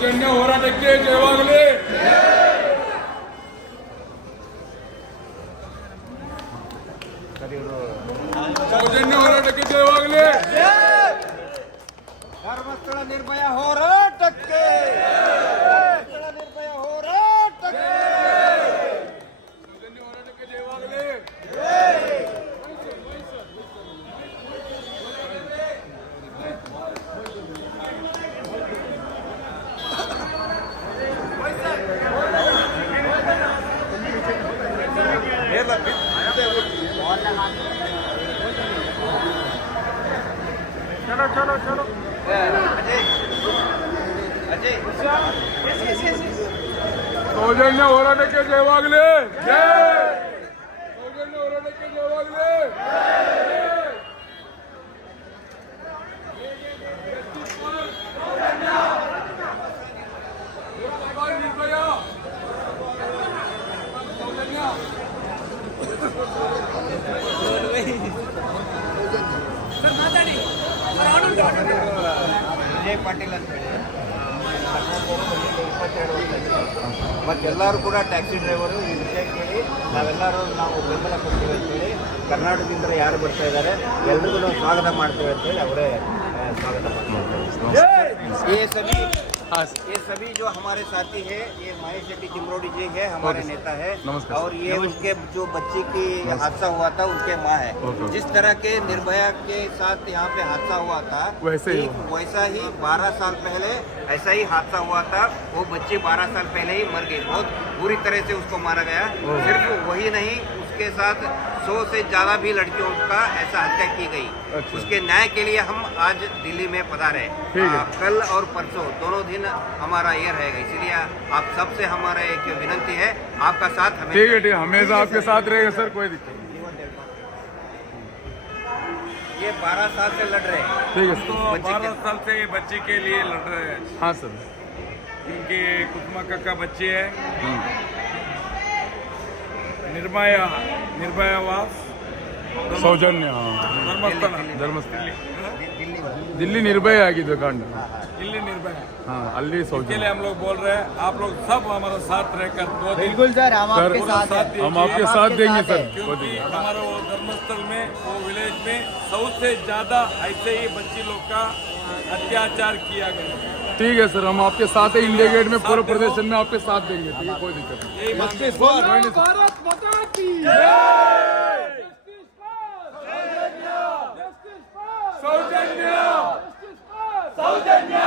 ಸೌಜನ್ಯ ಹೋರಾಟಕ್ಕೆ ಜಯವಾಗಲಿ. ಸೌಜನ್ಯ ಹೋರಾಟಕ್ಕೆ ಜಯವಾಗಲಿ. ಧರ್ಮಸ್ಥಳ ನಿರ್ಭಯ ಹೋರಾಟಕ್ಕೆ, ನಿರ್ಭಯ ಹೋರಾಟಕ್ಕೆ, ಸೌಜನ್ಯ ಹೋರಾಟಕ್ಕೆ ಜಯವಾಗಲಿ. चलो चलो चलो अजय ಸೌಜನ್ಯ ಹೋರಾಟಕ್ಕೆ ಜಯವಾಗಲಿ. ಸೌಜನ್ಯ ಹೋರಾಟಕ್ಕೆ ಜಯವಾಗಲಿ. ನಿರ್ಭಯ ಸೌಜನ್ಯ ವಿಜಯ್ ಪಾಟೀಲ್ ಅಂತ ಹೇಳಿ ಮತ್ತೆಲ್ಲರೂ ಕೂಡ ಟ್ಯಾಕ್ಸಿ ಡ್ರೈವರು ಈ ವಿಷಯ ಕೇಳಿ ನಾವು ಬೆಂಬಲ ಕೊಡ್ತೀವಿ ಅಂತೇಳಿ ಕರ್ನಾಟಕದಿಂದ ಯಾರು ಬರ್ತಾ ಇದ್ದಾರೆ ಎಲ್ರಿಗೂ ನಾವು ಸ್ವಾಗತ ಮಾಡ್ತೇವೆ ಅಂತೇಳಿ ಅವರೇ ಸ್ವಾಗತ ಮಾಡ್ತಾರೆ. ये सभी जो हमारे साथी है, ये महेश शेट्टी चिमरोडी जी है, हमारे नेता है, और ये उनके जो बच्ची की हादसा हुआ था उनके माँ है। जिस तरह के निर्भया के साथ यहाँ पे हादसा हुआ था वैसा ही 12 साल पहले ऐसा ही हादसा हुआ था। वो बच्ची 12 साल पहले ही मर गई, बहुत बुरी तरह से उसको मारा गया। सिर्फ वही नहीं, उसके साथ 100 से ज्यादा भी लड़कियों का ऐसा हत्या की गई। उसके न्याय के लिए हम आज दिल्ली में पधारे। कल और परसों दोनों दिन हमारा ये रहेगा, इसलिए आप सबसे हमारा एक विनती है, आपका साथ हमें। ठीक है, हमेशा आपके साथ रहेगा सर, कोई दिक्कत नहीं। ये 12 साल से लड़ रहे हैं। ठीक है, तो 12 साल से ये बच्ची के लिए लड़ रहे हैं। हाँ सर, क्योंकि कुसुमा का बच्ची है। निर्भयावास ಸೌಜನ್ಯ धर्मस्थल दिल्ली निर्भय ಆಗಿದ್ದು ಕಾಂಡ. दिल्ली निर्भय। हाँ, अल्ली इसके सौजन्य. लिए हम लोग बोल रहे हैं, आप लोग सब हमारा साथ रहकर 2 दिन बिल्कुल सर, हम आपके सर, साथ हैं। हम आपके साथ देंगे सर. क्योंकि हमारा वो धर्मस्थल में वो विलेज में 100 से ज्यादा ऐसे ही बच्ची लोग का अत्याचार किया गया। ठीक है सर, हम आपके साथ है. इंडिया गेट में पूरे प्रदर्शन में आपके साथ देंगे. ठीक है, कोई दिक्कत नहीं. यही मांग है। भारत माता की सौजन्य.